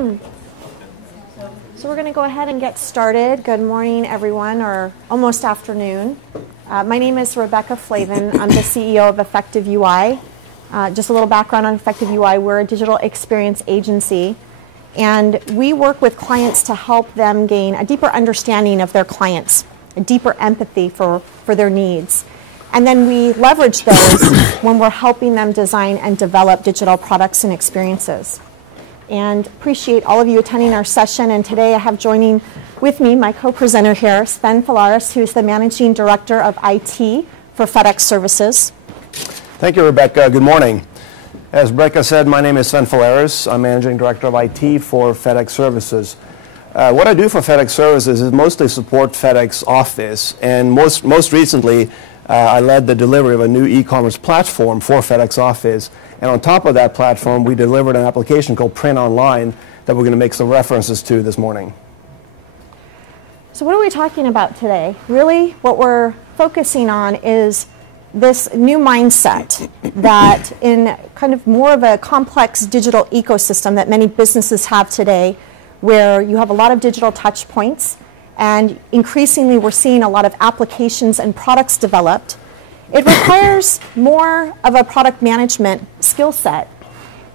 So we're going to go ahead and get started. Good morning, everyone, or almost afternoon. My name is Rebecca Flavin. I'm the CEO of EffectiveUI. Just a little background on EffectiveUI. We're a digital experience agency, and we work with clients to help them gain a deeper understanding of their clients, a deeper empathy for their needs. And then we leverage those when we're helping them design and develop digital products and experiences. And appreciate all of you attending our session. And today I have joining with me my co-presenter here, Sven, who is the Managing Director of IT for FedEx Services. Thank you, Rebecca. Good morning. As Rebecca said, my name is Sven. I'm Managing Director of IT for FedEx Services. What I do for FedEx Services is mostly support FedEx Office, and most recently I led the delivery of a new e-commerce platform for FedEx Office. And on top of that platform, we delivered an application called Print Online that we're going to make some references to this morning. So what are we talking about today? Really, what we're focusing on is this new mindset that in kind of more of a complex digital ecosystem that many businesses have today, where you have a lot of digital touch points, and increasingly we're seeing a lot of applications and products developed. It requires more of a product management skill set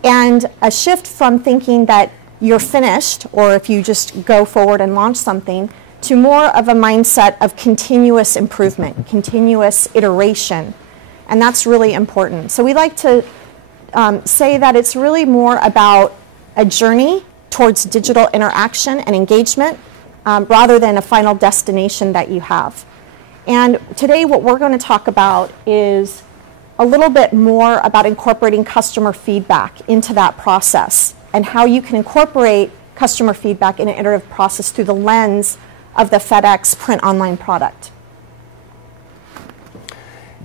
and a shift from thinking that you're finished, or if you just go forward and launch something, to more of a mindset of continuous improvement, continuous iteration. And that's really important. So we like to say that it's really more about a journey towards digital interaction and engagement rather than a final destination that you have. And today what we're going to talk about is a little bit more about incorporating customer feedback into that process and how you can incorporate customer feedback in an iterative process through the lens of the FedEx Print Online product.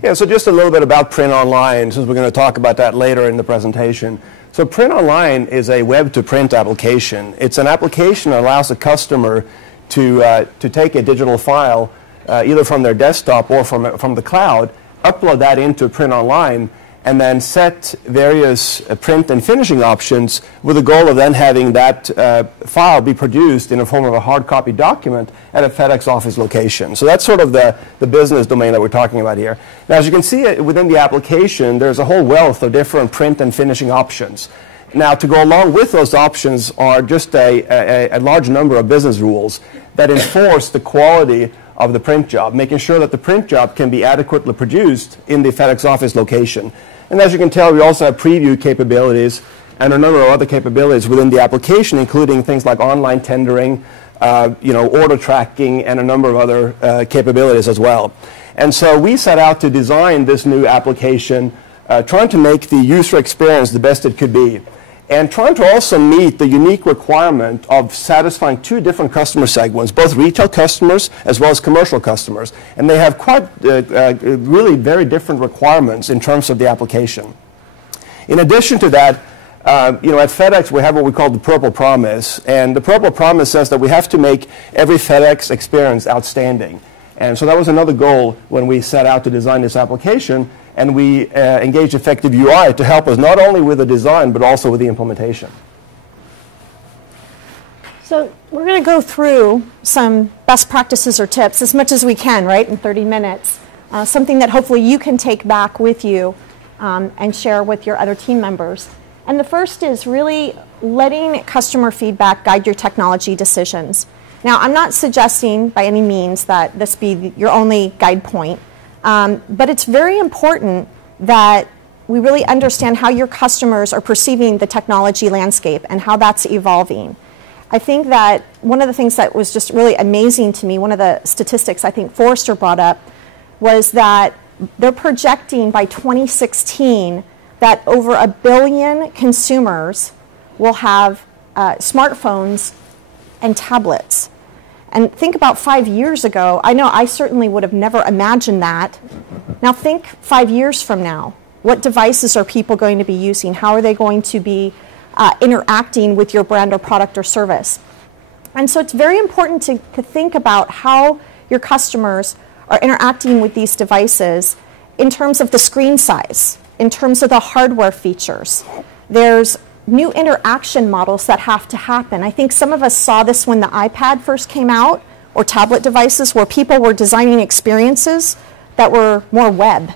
Yeah, so just a little bit about Print Online, since we're going to talk about that later in the presentation. So Print Online is a web-to-print application. It's an application that allows a customer to take a digital file either from their desktop or from the cloud, upload that into Print Online, and then set various print and finishing options with the goal of then having that file be produced in the form of a hard copy document at a FedEx Office location. So that's sort of the business domain that we're talking about here. Now, as you can see within the application, there's a whole wealth of different print and finishing options. Now, to go along with those options are just a large number of business rules that enforce the quality of the print job, making sure that the print job can be adequately produced in the FedEx Office location. And as you can tell, we also have preview capabilities and a number of other capabilities within the application, including things like online tendering, order tracking, and a number of other capabilities as well. And so we set out to design this new application, trying to make the user experience the best it could be, and trying to also meet the unique requirement of satisfying two different customer segments, both retail customers as well as commercial customers. And they have quite really very different requirements in terms of the application. In addition to that, at FedEx we have what we call the Purple Promise. And the Purple Promise says that we have to make every FedEx experience outstanding. And so that was another goal when we set out to design this application. And we engaged EffectiveUI to help us not only with the design, but also with the implementation. So we're going to go through some best practices or tips as much as we can, right, in 30 minutes. Something that hopefully you can take back with you and share with your other team members. And the first is really letting customer feedback guide your technology decisions. Now, I'm not suggesting by any means that this be your only guide point. But it's very important that we really understand how your customers are perceiving the technology landscape and how that's evolving. I think that one of the things that was just really amazing to me, one of the statistics I think Forrester brought up, was that they're projecting by 2016 that over 1 billion consumers will have smartphones and tablets. And think about 5 years ago. I know I certainly would have never imagined that. Now think 5 years from now. What devices are people going to be using? How are they going to be interacting with your brand or product or service? And so it's very important to think about how your customers are interacting with these devices in terms of the screen size, in terms of the hardware features. There's new interaction models that have to happen. I think some of us saw this when the iPad first came out, or tablet devices, where people were designing experiences that were more web.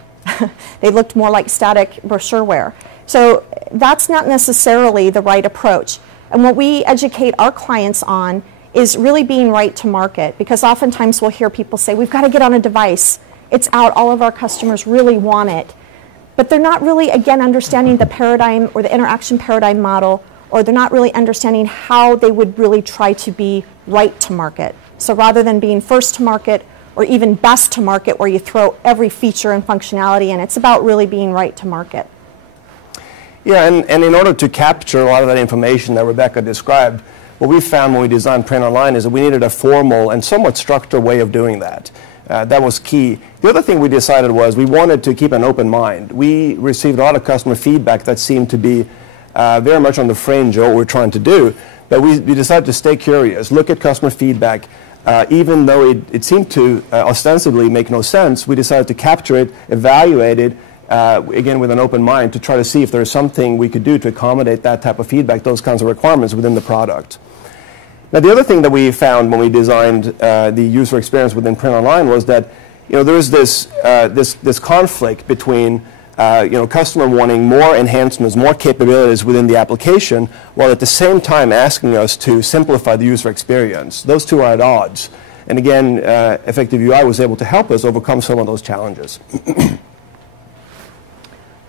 They looked more like static brochureware. So that's not necessarily the right approach. And what we educate our clients on is really being right to market, because oftentimes we'll hear people say, we've got to get on a device. It's out. All of our customers really want it. But they're not really, again, understanding the paradigm or the interaction paradigm model, or they're not really understanding how they would really try to be right to market. So rather than being first to market or even best to market, where you throw every feature and functionality in, it's about really being right to market. Yeah, and in order to capture a lot of that information that Rebecca described, what we found when we designed Print Online is that we needed a formal and somewhat structured way of doing that. That was key. The other thing we decided was we wanted to keep an open mind. We received a lot of customer feedback that seemed to be very much on the fringe of what we're trying to do, but we decided to stay curious, look at customer feedback. Even though it seemed to ostensibly make no sense, we decided to capture it, evaluate it, again with an open mind, to try to see if there's something we could do to accommodate that type of feedback, those kinds of requirements within the product. Now, the other thing that we found when we designed the user experience within Print Online was that there is this conflict between customer wanting more enhancements, more capabilities within the application, while at the same time asking us to simplify the user experience. Those two are at odds. And again, EffectiveUI was able to help us overcome some of those challenges.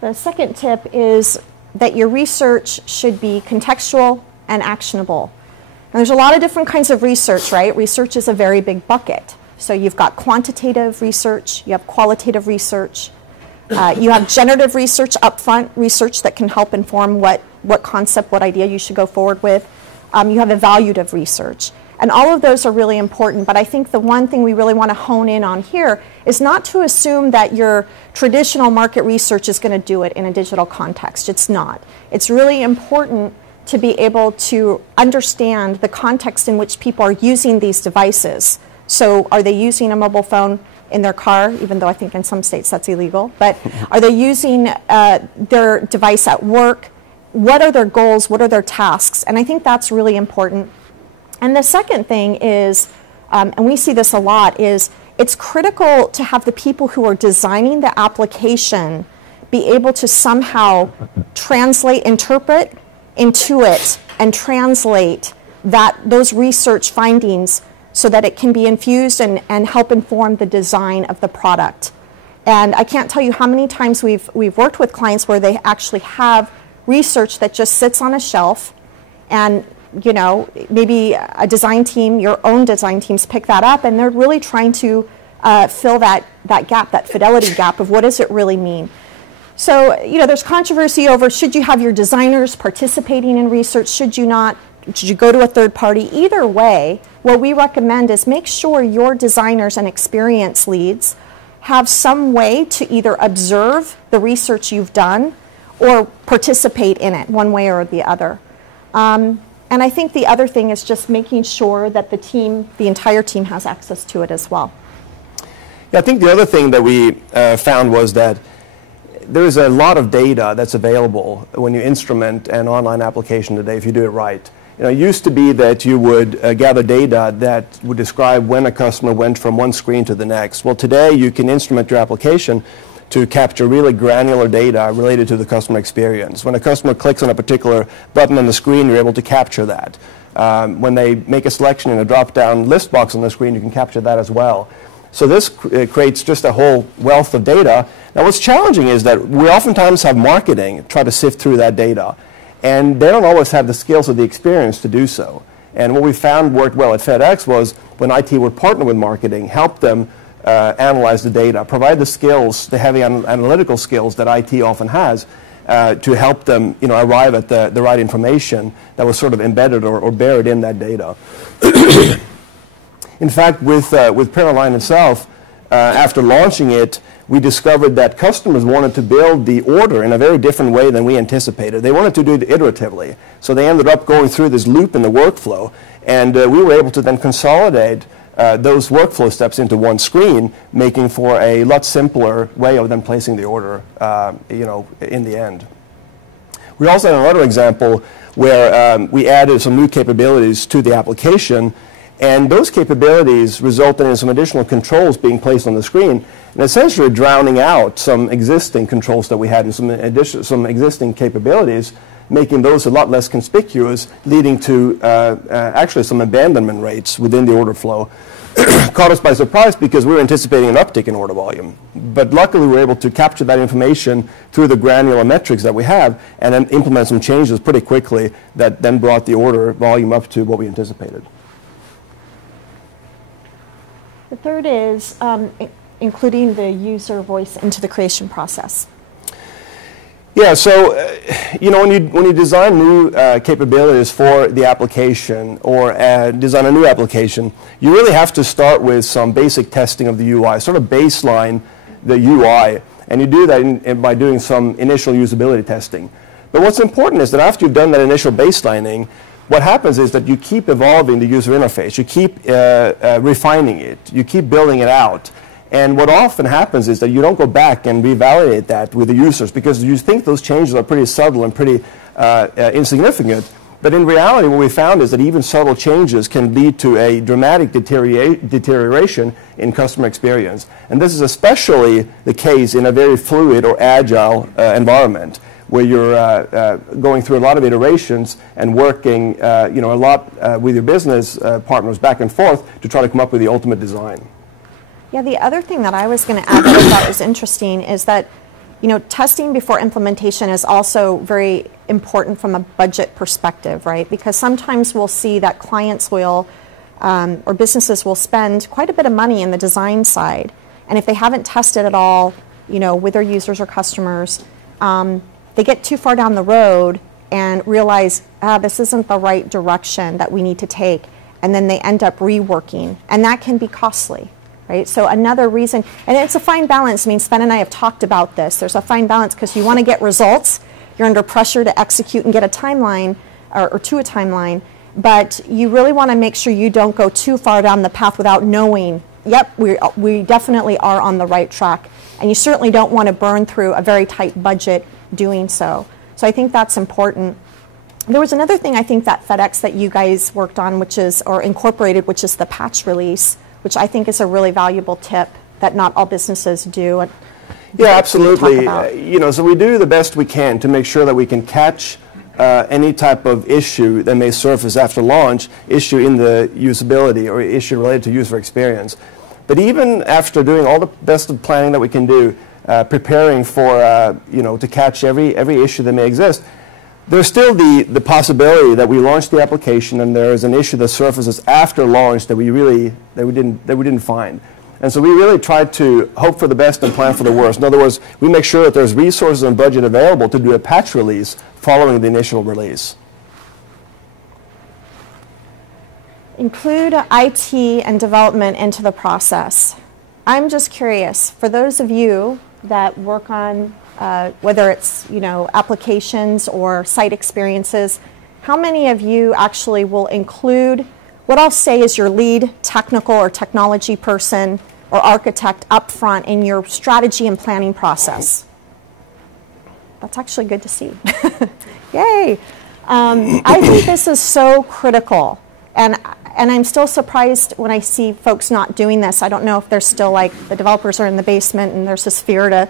The second tip is that your research should be contextual and actionable. And there's a lot of different kinds of research, right? Research is a very big bucket. So you've got quantitative research, you have qualitative research, you have generative research, upfront research that can help inform what concept, what idea you should go forward with. You have evaluative research. And all of those are really important, but I think the one thing we really want to hone in on here is not to assume that your traditional market research is going to do it in a digital context. It's not. It's really important to be able to understand the context in which people are using these devices. So are they using a mobile phone in their car, even though I think in some states that's illegal, but are they using their device at work? What are their goals? What are their tasks? And I think that's really important. And the second thing is, and we see this a lot, is it's critical to have the people who are designing the application be able to somehow translate, interpret, intuit, and translate those research findings so that it can be infused and help inform the design of the product. And I can't tell you how many times we've worked with clients where they actually have research that just sits on a shelf, and maybe a design team, your own design teams pick that up, and they're really trying to fill that gap, that fidelity gap of what does it really mean. So, there's controversy over should you have your designers participating in research, should you not, should you go to a third party? Either way, what we recommend is make sure your designers and experience leads have some way to either observe the research you've done or participate in it one way or the other. And I think the other thing is just making sure that the entire team has access to it as well. Yeah, I think the other thing that we found was that there's a lot of data that's available when you instrument an online application today if you do it right. It used to be that you would gather data that would describe when a customer went from one screen to the next. Well, today you can instrument your application to capture really granular data related to the customer experience. When a customer clicks on a particular button on the screen, you're able to capture that. When they make a selection in a drop-down list box on the screen, you can capture that as well. So this creates just a whole wealth of data. Now what's challenging is that we oftentimes have marketing try to sift through that data, and they don't always have the skills or the experience to do so. And what we found worked well at FedEx was when IT would partner with marketing, help them analyze the data, provide the skills, the heavy analytical skills that IT often has to help them arrive at the right information that was sort of embedded or buried in that data. In fact, with Print Online itself, after launching it, we discovered that customers wanted to build the order in a very different way than we anticipated. They wanted to do it iteratively. So they ended up going through this loop in the workflow, and we were able to then consolidate those workflow steps into one screen, making for a lot simpler way of them placing the order, in the end. We also had another example where we added some new capabilities to the application, and those capabilities resulted in some additional controls being placed on the screen, and essentially drowning out some existing controls that we had and some existing capabilities, making those a lot less conspicuous, leading to actually some abandonment rates within the order flow. Caught us by surprise because we were anticipating an uptick in order volume. But luckily, we were able to capture that information through the granular metrics that we have and then implement some changes pretty quickly that then brought the order volume up to what we anticipated. The third is including the user voice into the creation process. Yeah, so when you design new capabilities for the application or design a new application, you really have to start with some basic testing of the UI, sort of baseline the UI, and you do that by doing some initial usability testing. But what's important is that after you've done that initial baselining, what happens is that you keep evolving the user interface, you keep refining it, you keep building it out. And what often happens is that you don't go back and revalidate that with the users because you think those changes are pretty subtle and pretty insignificant. But in reality, what we found is that even subtle changes can lead to a dramatic deterioration in customer experience. And this is especially the case in a very fluid or agile environment where you're going through a lot of iterations and working a lot with your business partners back and forth to try to come up with the ultimate design. Yeah, the other thing that I was going to add that I thought was interesting is that, testing before implementation is also very important from a budget perspective, right? Because sometimes we'll see that clients will, or businesses will spend quite a bit of money in the design side. And if they haven't tested at all, with their users or customers, they get too far down the road and realize, this isn't the right direction that we need to take. And then they end up reworking. And that can be costly. Right? So another reason, and it's a fine balance. I mean, Sven and I have talked about this. There's a fine balance because you want to get results. You're under pressure to execute and get a timeline or to a timeline. But you really want to make sure you don't go too far down the path without knowing, yep, we definitely are on the right track. And you certainly don't want to burn through a very tight budget doing so. So I think that's important. There was another thing I think that FedEx that you guys worked on, or incorporated, which is the patch release, which I think is a really valuable tip that not all businesses do. Yeah, absolutely. So we do the best we can to make sure that we can catch any type of issue that may surface after launch, issue in the usability or issue related to user experience. But even after doing all the best of planning that we can do, preparing for to catch every issue that may exist, there's still the possibility that we launch the application and there is an issue that surfaces after launch that we didn't find. And so we really try to hope for the best and plan for the worst. In other words, we make sure that there's resources and budget available to do a patch release following the initial release. Include IT and development into the process. I'm just curious, for those of you that work on whether it's applications or site experiences, how many of you actually will include what I'll say is your lead technical or technology person or architect up front in your strategy and planning process? That's actually good to see. Yay! I think this is so critical, and I'm still surprised when I see folks not doing this. I don't know if they're still like the developers are in the basement and there's this fear to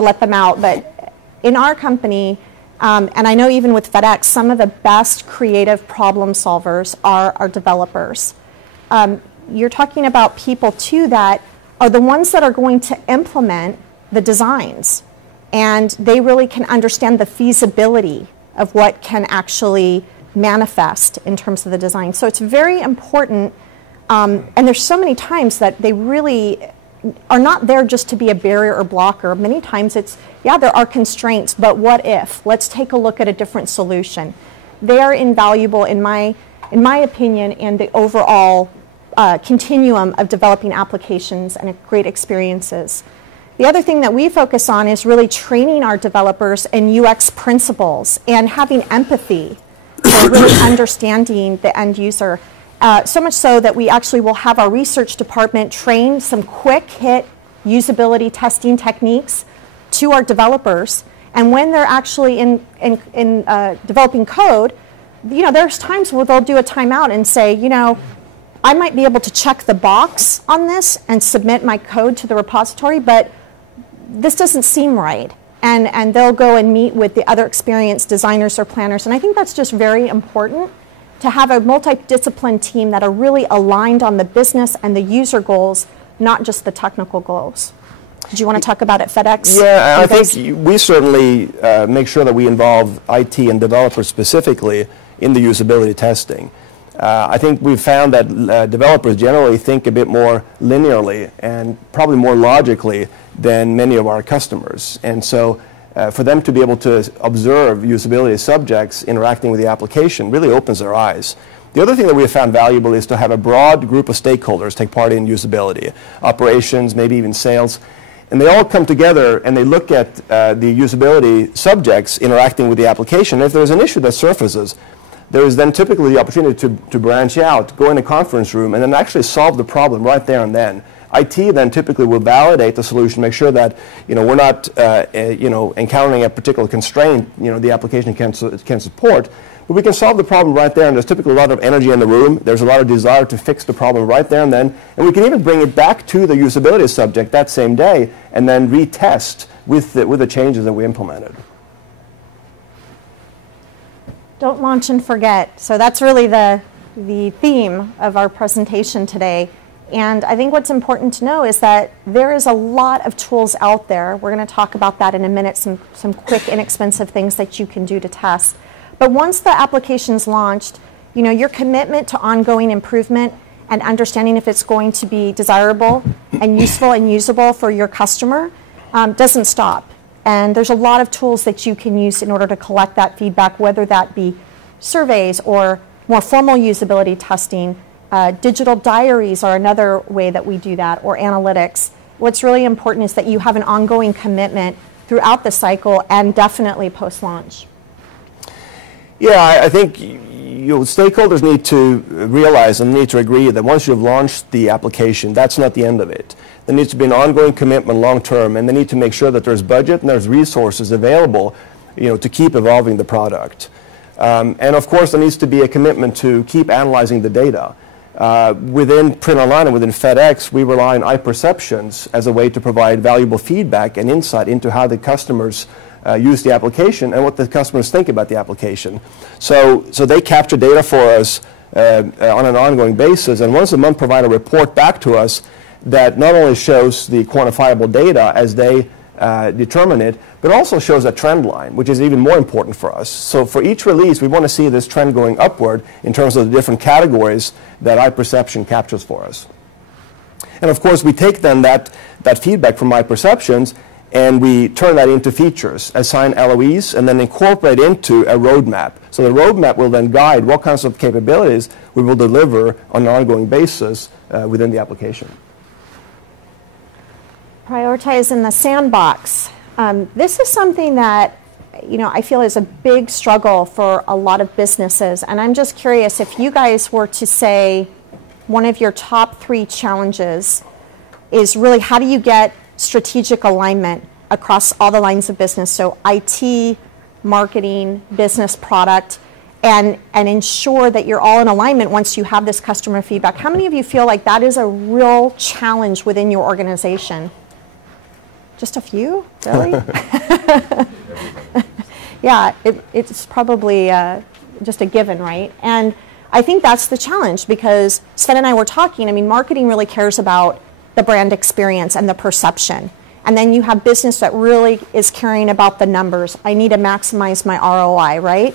let them out. But in our company, and I know even with FedEx, some of the best creative problem solvers are our developers. You're talking about people, too, that are the ones that are going to implement the designs. And they really can understand the feasibility of what can actually manifest in terms of the design. So it's very important. And there's so many times that they really are not there just to be a barrier or blocker. Many times it's, yeah, there are constraints, but what if? Let's take a look at a different solution. They are invaluable, in my opinion, in the overall continuum of developing applications and great experiences. The other thing that we focus on is really training our developers in UX principles and having empathy for really understanding the end user. So much so that we actually will have our research department train some quick hit usability testing techniques to our developers, And when they're actually in developing code, there's times where they'll do a timeout and say, I might be able to check the box on this and submit my code to the repository, but this doesn't seem right. And they'll go and meet with the other experienced designers or planners. And I think that's just very important to have a multidisciplined team that are really aligned on the business and the user goals, not just the technical goals. Did you want to talk about it, FedEx? Yeah, I think we certainly make sure that we involve IT and developers specifically in the usability testing. I think we've found that developers generally think a bit more linearly and probably more logically than many of our customers. And so for them to be able to observe usability subjects interacting with the application really opens their eyes. The other thing that we have found valuable is to have a broad group of stakeholders take part in usability, operations, maybe even sales. And they all come together and they look at the usability subjects interacting with the application. If there's an issue that surfaces, there is then typically the opportunity to branch out, go in a conference room, and then actually solve the problem right there and then. IT then typically will validate the solution, make sure that we're not encountering a particular constraint the application can support, but we can solve the problem right there. And there's typically a lot of energy in the room. There's a lot of desire to fix the problem right there and then, and we can even bring it back to the usability subject that same day and then retest with the changes that we implemented. Don't launch and forget. So that's really the theme of our presentation today. And I think what's important to know is that there is a lot of tools out there. We're going to talk about that in a minute, some quick, inexpensive things that you can do to test. But once the application's launched, your commitment to ongoing improvement and understanding if it's going to be desirable and useful and usable for your customer doesn't stop. And there's a lot of tools that you can use in order to collect that feedback, whether that be surveys or more formal usability testing. Digital diaries are another way that we do that, or analytics. What's really important is that you have an ongoing commitment throughout the cycle and definitely post-launch. Yeah, I think stakeholders need to realize and need to agree that once you've launched the application, that's not the end of it. There needs to be an ongoing commitment long-term, and they need to make sure that there's budget and there's resources available to keep evolving the product. And of course, there needs to be a commitment to keep analyzing the data. Within Print Online and within FedEx, we rely on iPerceptions as a way to provide valuable feedback and insight into how the customers use the application and what the customers think about the application. So they capture data for us on an ongoing basis, and once a month provide a report back to us that not only shows the quantifiable data as they determine it, but also shows a trend line, which is even more important for us. So for each release, we want to see this trend going upward in terms of the different categories that iPerception captures for us. And of course, we take then that feedback from iPerceptions and we turn that into features, assign LOEs, and then incorporate into a roadmap. So the roadmap will then guide what kinds of capabilities we will deliver on an ongoing basis within the application. Prioritize in the sandbox. This is something that I feel is a big struggle for a lot of businesses, and I'm just curious if you guys were to say one of your top 3 challenges is really how do you get strategic alignment across all the lines of business, so IT, marketing, business, product, and ensure that you're all in alignment once you have this customer feedback. How many of you feel like that is a real challenge within your organization? Just a few, really? Yeah, it's probably just a given, right? And I think that's the challenge because Sven and I were talking, marketing really cares about the brand experience and the perception. And then you have business that really is caring about the numbers. I need to maximize my ROI, right?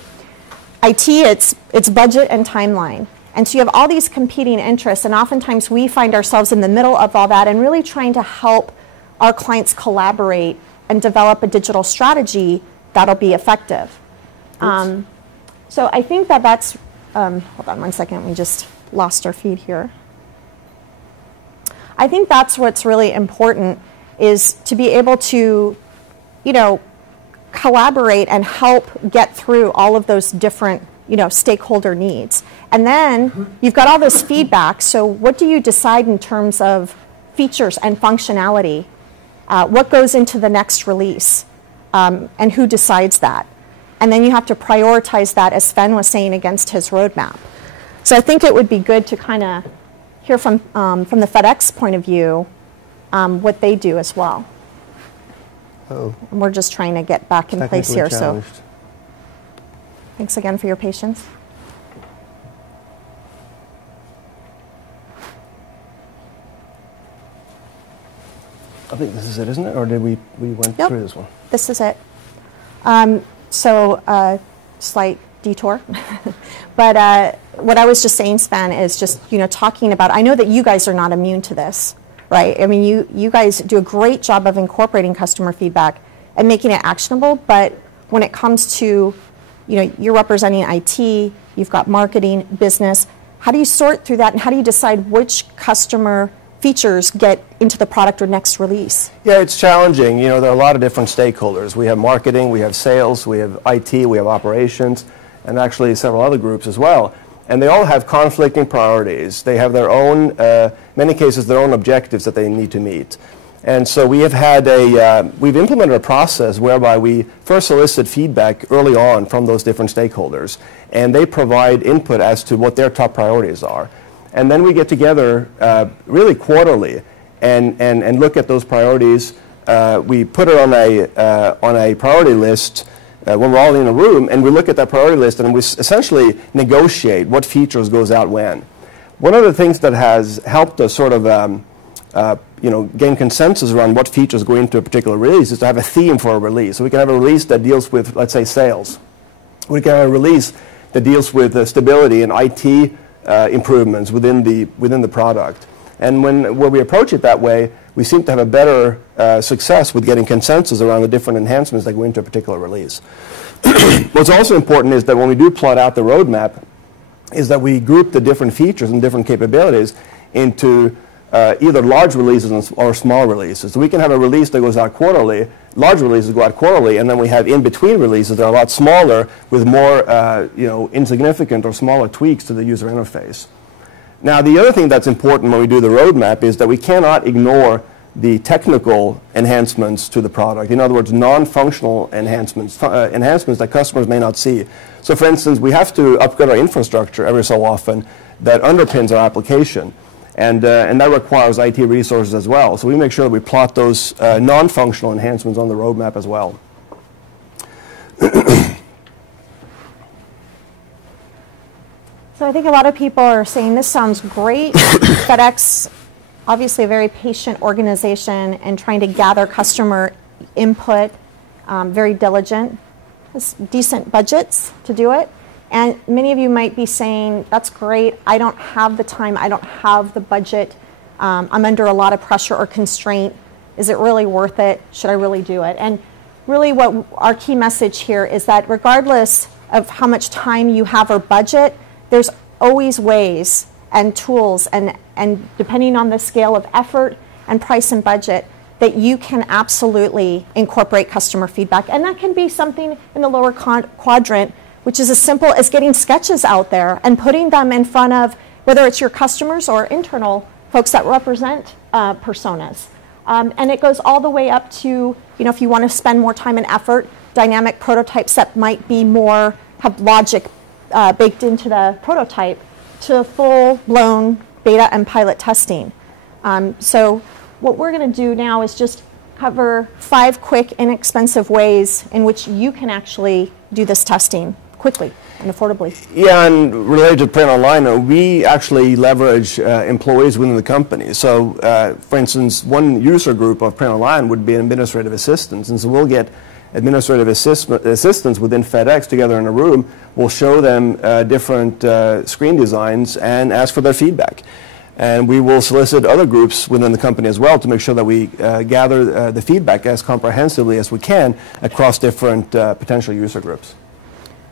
IT, it's budget and timeline. And so you have all these competing interests, and oftentimes we find ourselves in the middle of all that and really trying to help our clients collaborate and develop a digital strategy that'll be effective. So I think that's, hold on one second, we just lost our feed here. I think that's what's really important is to be able to, collaborate and help get through all of those different, stakeholder needs. And then you've got all this feedback, so what do you decide in terms of features and functionality? What goes into the next release? and who decides that? And then you have to prioritize that, as Sven was saying, against his roadmap. So I think it would be good to kind of hear from the FedEx point of view what they do as well. Oh. And we're just trying to get back in place here. Challenged. So thanks again for your patience. I think this is it, isn't it? Or did we went Yep. through this one? This is it. Slight detour. But what I was just saying, Sven, is just, talking about, I know that you guys are not immune to this, right? I mean, you guys do a great job of incorporating customer feedback and making it actionable, but when it comes to, you're representing IT, you've got marketing, business, how do you sort through that, and how do you decide which customer features get into the product or next release? Yeah, it's challenging. There are a lot of different stakeholders. We have marketing, we have sales, we have IT, we have operations, and actually several other groups as well. And they all have conflicting priorities. They have their own, many cases, their own objectives that they need to meet. And so we have had we've implemented a process whereby we first solicit feedback early on from those different stakeholders, and they provide input as to what their top priorities are. And then we get together really quarterly and look at those priorities. We put it on a priority list when we're all in a room, and we look at that priority list and we essentially negotiate what features goes out when. One of the things that has helped us sort of gain consensus around what features go into a particular release is to have a theme for a release. So we can have a release that deals with, let's say, sales. We can have a release that deals with stability and IT improvements within the product. And when we approach it that way, we seem to have a better success with getting consensus around the different enhancements that go into a particular release. What's also important is that when we do plot out the roadmap, is that we group the different features and different capabilities into either large releases or small releases. So we can have a release that goes out quarterly, large releases go out quarterly, and then we have in-between releases that are a lot smaller with more insignificant or smaller tweaks to the user interface. Now, the other thing that's important when we do the roadmap is that we cannot ignore the technical enhancements to the product. In other words, non-functional enhancements, enhancements that customers may not see. So, for instance, we have to upgrade our infrastructure every so often that underpins our application. And that requires IT resources as well. So we make sure that we plot those non-functional enhancements on the roadmap as well. So I think a lot of people are saying this sounds great. FedEx, obviously a very patient organization and trying to gather customer input, very diligent, has decent budgets to do it. And many of you might be saying, that's great, I don't have the time, I don't have the budget, I'm under a lot of pressure or constraint. Is it really worth it? Should I really do it? And really what our key message here is that regardless of how much time you have or budget, there's always ways and tools and depending on the scale of effort and price and budget that you can absolutely incorporate customer feedback. And that can be something in the lower quadrant, which is as simple as getting sketches out there and putting them in front of, whether it's your customers or internal folks that represent personas. And it goes all the way up to, if you want to spend more time and effort, dynamic prototypes that might be more, have logic baked into the prototype, to full-blown beta and pilot testing. So what we're going to do now is just cover 5 quick, inexpensive ways in which you can actually do this testing quickly and affordably. Yeah, and related to print online, we actually leverage employees within the company. So, for instance, one user group of print online would be administrative assistants, and so we'll get administrative assistants within FedEx together in a room. We'll show them different screen designs and ask for their feedback. And we will solicit other groups within the company as well to make sure that we gather the feedback as comprehensively as we can across different potential user groups.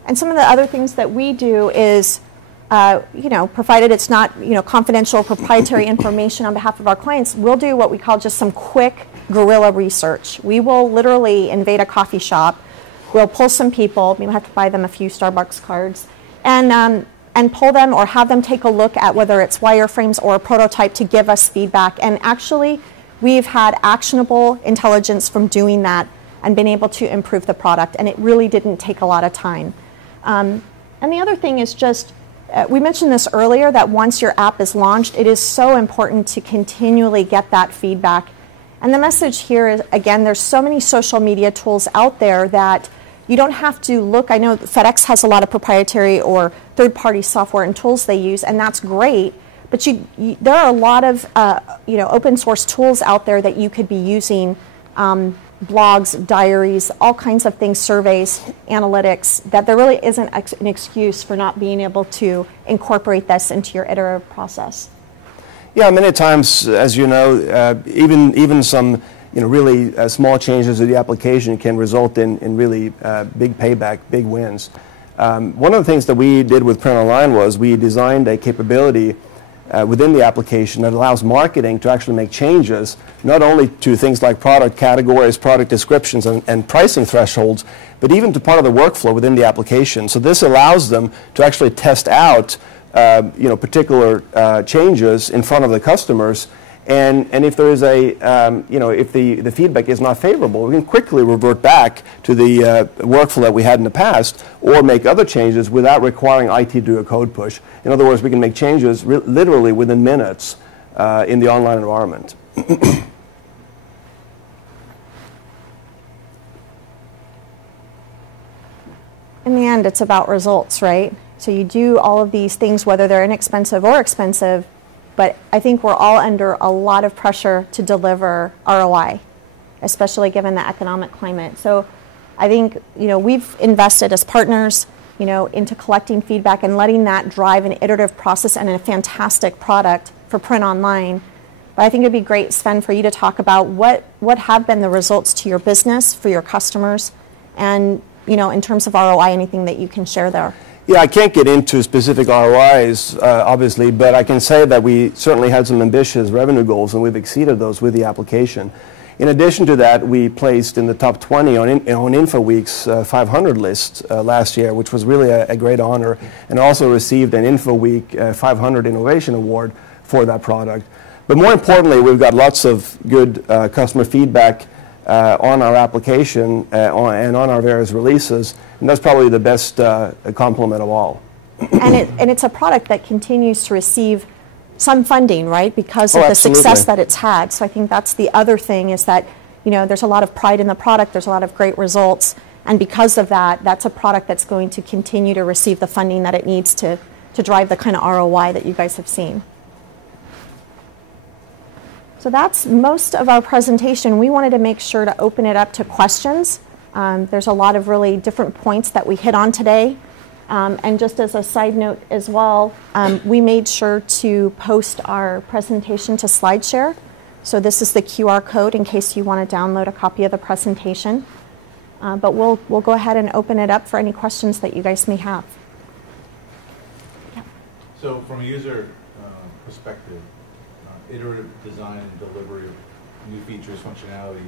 And some of the other things that we do is, provided it's not, confidential or proprietary information on behalf of our clients, we'll do what we call just some quick guerrilla research. We will literally invade a coffee shop. We'll pull some people. We have to buy them a few Starbucks cards, and pull them or have them take a look at whether it's wireframes or a prototype to give us feedback. And actually, we've had actionable intelligence from doing that and been able to improve the product, and it really didn't take a lot of time. And the other thing is just, we mentioned this earlier, that once your app is launched, it is so important to continually get that feedback. And the message here is, again, there's so many social media tools out there that you don't have to look. I know FedEx has a lot of proprietary or third-party software and tools they use, and that's great. But there are a lot of open source tools out there that you could be using, blogs, diaries, all kinds of things, surveys, analytics, that there really isn't an excuse for not being able to incorporate this into your iterative process. Yeah, many times, as you know, even some really small changes to the application can result in really big payback, big wins. One of the things that we did with Print Online was we designed a capability within the application that allows marketing to actually make changes, not only to things like product categories, product descriptions, and pricing thresholds, but even to part of the workflow within the application. So this allows them to actually test out particular changes in front of the customers. And if there is if the feedback is not favorable, we can quickly revert back to the workflow that we had in the past, or make other changes without requiring IT to do a code push. In other words, we can make changes literally within minutes in the online environment. In the end, it's about results, right? So you do all of these things, whether they're inexpensive or expensive, but I think we're all under a lot of pressure to deliver ROI, especially given the economic climate. So I think we've invested as partners into collecting feedback and letting that drive an iterative process and a fantastic product for Print Online. But I think it'd be great, Sven, for you to talk about what have been the results to your business, for your customers, and in terms of ROI, anything that you can share there. Yeah, I can't get into specific ROIs, obviously, but I can say that we certainly had some ambitious revenue goals, and we've exceeded those with the application. In addition to that, we placed in the top 20 on InfoWeek's 500 list last year, which was really a great honor, and also received an InfoWeek 500 Innovation Award for that product. But more importantly, we've got lots of good customer feedback on our application and on our various releases, and that's probably the best compliment of all. And it's a product that continues to receive some funding, right, because of the absolutely. Success that it's had. So I think that's the other thing, is that there's a lot of pride in the product, there's a lot of great results, and because of that, that's a product that's going to continue to receive the funding that it needs to drive the kind of ROI that you guys have seen. So that's most of our presentation. We wanted to make sure to open it up to questions. There's a lot of really different points that we hit on today. And just as a side note as well, we made sure to post our presentation to SlideShare. So this is the QR code in case you want to download a copy of the presentation. But we'll go ahead and open it up for any questions that you guys may have. Yeah. So from a user perspective, iterative design and delivery of new features, functionality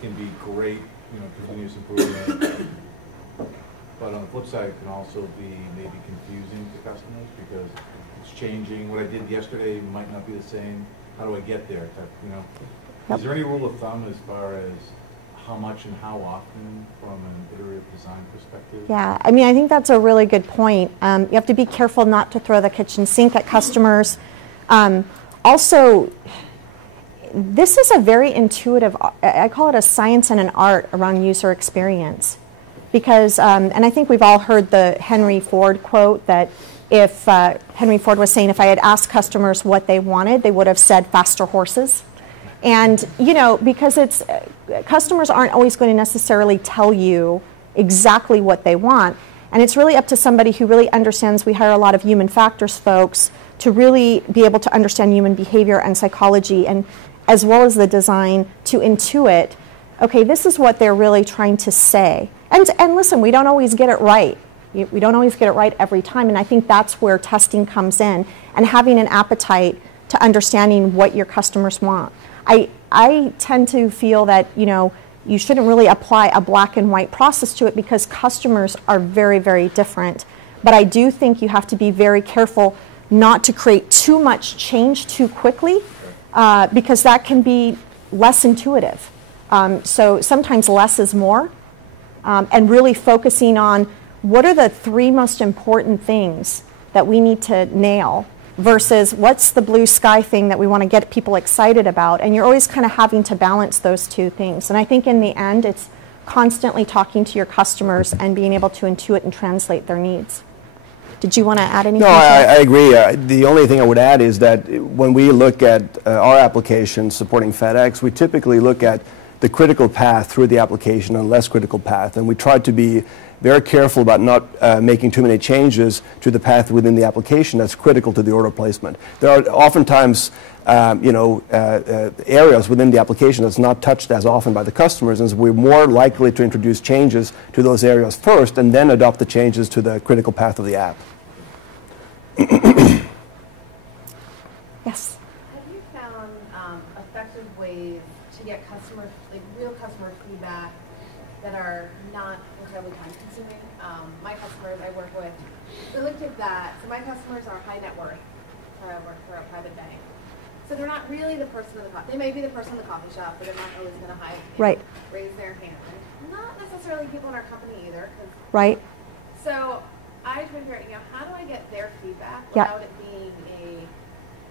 can be great, continuous improvement. But on the flip side, it can also be maybe confusing to customers because it's changing. What I did yesterday might not be the same. How do I get there? Yep. Is there any rule of thumb as far as how much and how often from an iterative design perspective? Yeah, I mean, I think that's a really good point. You have to be careful not to throw the kitchen sink at customers. Also, this is a very intuitive, I call it a science and an art around user experience. Because, and I think we've all heard the Henry Ford quote that if Henry Ford was saying if I had asked customers what they wanted, they would have said faster horses. And, because customers aren't always going to necessarily tell you exactly what they want. And it's really up to somebody who really understands. We hire a lot of human factors folks to really be able to understand human behavior and psychology, and as well as the design, to intuit, okay, this is what they're really trying to say. And listen, we don't always get it right. We don't always get it right every time, and I think that's where testing comes in, and having an appetite to understanding what your customers want. I tend to feel that, you shouldn't really apply a black and white process to it because customers are very, very different. But I do think you have to be very careful not to create too much change too quickly because that can be less intuitive. So sometimes less is more, and really focusing on what are the 3 most important things that we need to nail versus what's the blue sky thing that we want to get people excited about. And you're always kind of having to balance those 2 things. And I think in the end, it's constantly talking to your customers and being able to intuit and translate their needs. Did you want to add anything? No, I agree. The only thing I would add is that when we look at our application supporting FedEx, we typically look at the critical path through the application and less critical path. And we try to be very careful about not making too many changes to the path within the application that's critical to the order placement. There are oftentimes areas within the application that's not touched as often by the customers, and so we're more likely to introduce changes to those areas first and then adopt the changes to the critical path of the app. Yes. Have you found effective ways to get real customer feedback that are not incredibly time-consuming? My customers I work with, we looked at that. So my customers are high net worth. I work for a private bank. So they're not really the person in the coffee. They may be the person in the coffee shop, but they're not always going to raise their hand. And not necessarily people in our company either. Right. So I try to figure out, how do I get their feedback without it being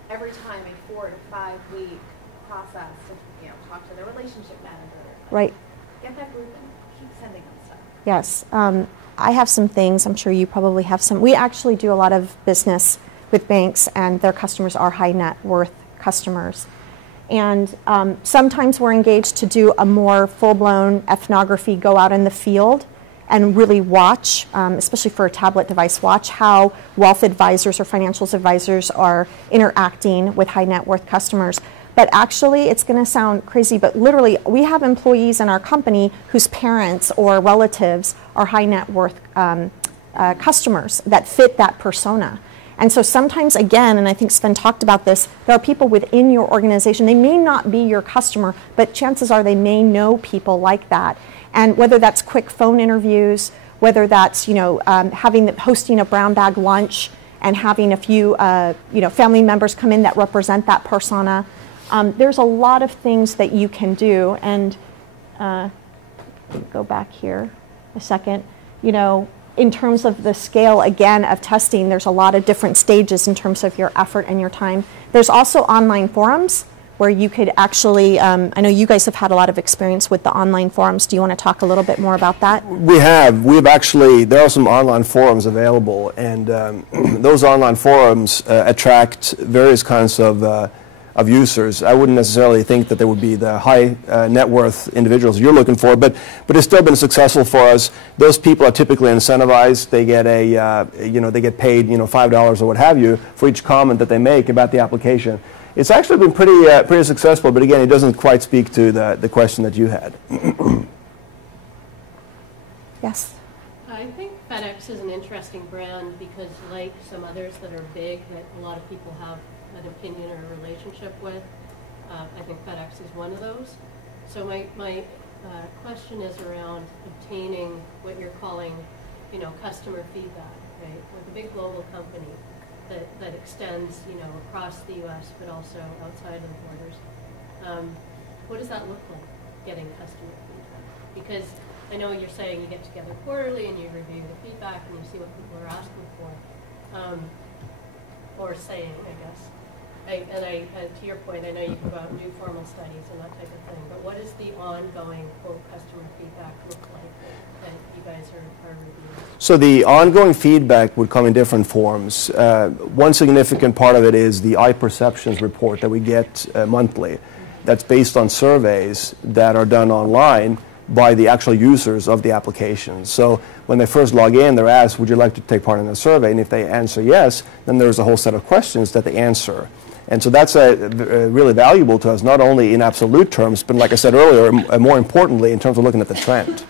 every time a 4 to 5 week process to talk to their relationship manager. Right. Get that group and keep sending them stuff. Yes. I have some things. I'm sure you probably have some. We actually do a lot of business with banks, and their customers are high net worth customers. And sometimes we're engaged to do a more full-blown ethnography, go out in the field and really watch, especially for a tablet device, watch how wealth advisors or financials advisors are interacting with high net worth customers. But actually, it's going to sound crazy, but literally, we have employees in our company whose parents or relatives are high net worth customers that fit that persona. And so sometimes, again, and I think Sven talked about this, there are people within your organization. They may not be your customer, but chances are they may know people like that. And whether that's quick phone interviews, whether that's hosting a brown bag lunch and having a few family members come in that represent that persona, there's a lot of things that you can do. And go back here a second. In terms of the scale, again, of testing, there's a lot of different stages in terms of your effort and your time. There's also online forums where you could actually, I know you guys have had a lot of experience with the online forums. Do you want to talk a little bit more about that? We have. There are some online forums available, and those online forums attract various kinds of users. I wouldn't necessarily think that they would be the high net worth individuals you're looking for, but it's still been successful for us. Those people are typically incentivized. They get they get paid $5 or what have you for each comment that they make about the application. It's actually been pretty successful, but again, it doesn't quite speak to the question that you had. Yes. I think FedEx is an interesting brand because, like some others that are big that a lot of people have an opinion or a relationship with, I think FedEx is one of those. So my question is around obtaining what you're calling, customer feedback, right? With a big global company that extends, across the U.S. but also outside of the borders. What does that look like, getting customer feedback? Because I know you're saying you get together quarterly and you review the feedback and you see what people are asking for, or saying, I guess. To your point, I know you can go out and do formal studies and that type of thing, but what does the ongoing, quote, customer feedback look like that you guys are reviewing? So the ongoing feedback would come in different forms. One significant part of it is the iPerceptions report that we get monthly. That's based on surveys that are done online by the actual users of the application. So when they first log in, they're asked, would you like to take part in a survey? And if they answer yes, then there's a whole set of questions that they answer. And so that's really valuable to us, not only in absolute terms, but like I said earlier, more importantly, in terms of looking at the trend.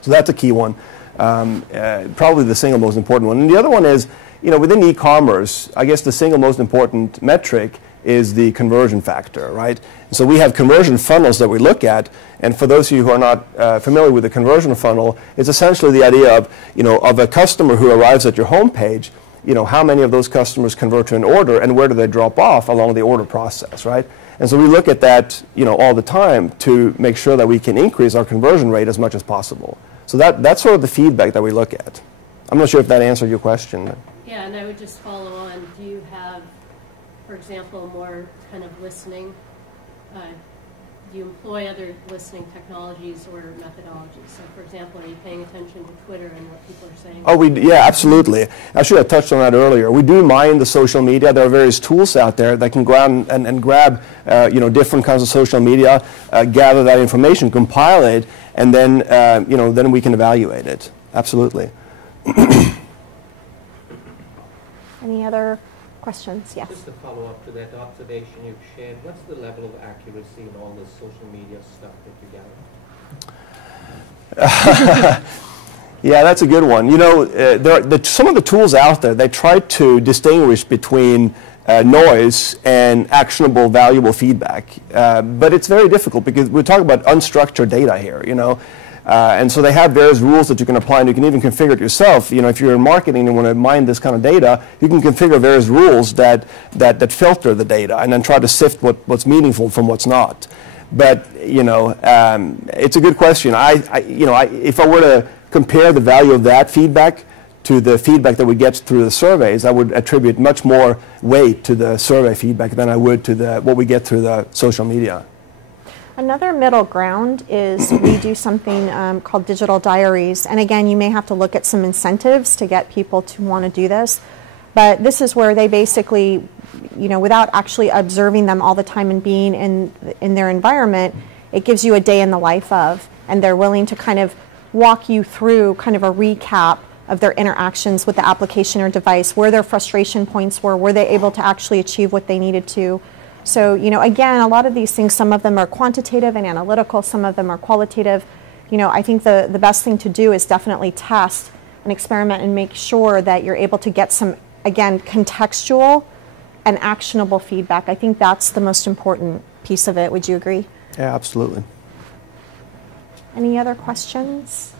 So that's a key one, probably the single most important one. And the other one is, within e-commerce, I guess the single most important metric is the conversion factor, right? So we have conversion funnels that we look at, and for those of you who are not familiar with the conversion funnel, it's essentially the idea of, of a customer who arrives at your homepage, how many of those customers convert to an order and where do they drop off along the order process, right? And so we look at that, all the time to make sure that we can increase our conversion rate as much as possible. So that's sort of the feedback that we look at. I'm not sure if that answered your question. Yeah, and I would just follow on. Do you have, for example, more kind of listening? Do you employ other listening technologies or methodologies? So, for example, are you paying attention to Twitter and what people are saying? Oh, yeah, absolutely. Actually, I touched on that earlier. We do mine the social media. There are various tools out there that can go out and grab, different kinds of social media, gather that information, compile it, and then, then we can evaluate it. Absolutely. Any other questions? Yes. Just to follow up to that observation you've shared, what's the level of accuracy in all this social media stuff that you gather? Yeah, that's a good one. Some of the tools out there, they try to distinguish between noise and actionable, valuable feedback. But it's very difficult because we're talking about unstructured data here, and so they have various rules that you can apply, and you can even configure it yourself. If you're in marketing and want to mine this kind of data, you can configure various rules that filter the data and then try to sift what's meaningful from what's not. But it's a good question. If I were to compare the value of that feedback to the feedback that we get through the surveys, I would attribute much more weight to the survey feedback than I would to what we get through the social media. Another middle ground is we do something called digital diaries. And again, you may have to look at some incentives to get people to want to do this. But this is where they basically, without actually observing them all the time and being in their environment, it gives you a day in the life of. And they're willing to kind of walk you through kind of a recap of their interactions with the application or device, where their frustration points were they able to actually achieve what they needed to. So, again, a lot of these things, some of them are quantitative and analytical, some of them are qualitative. I think the best thing to do is definitely test and experiment and make sure that you're able to get some, again, contextual and actionable feedback. I think that's the most important piece of it. Would you agree? Yeah, absolutely. Any other questions?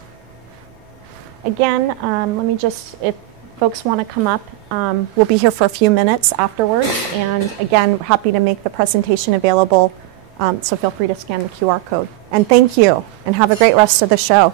Again, let me just, if folks want to come up, we'll be here for a few minutes afterwards. And again, happy to make the presentation available, so feel free to scan the QR code. And thank you, and have a great rest of the show.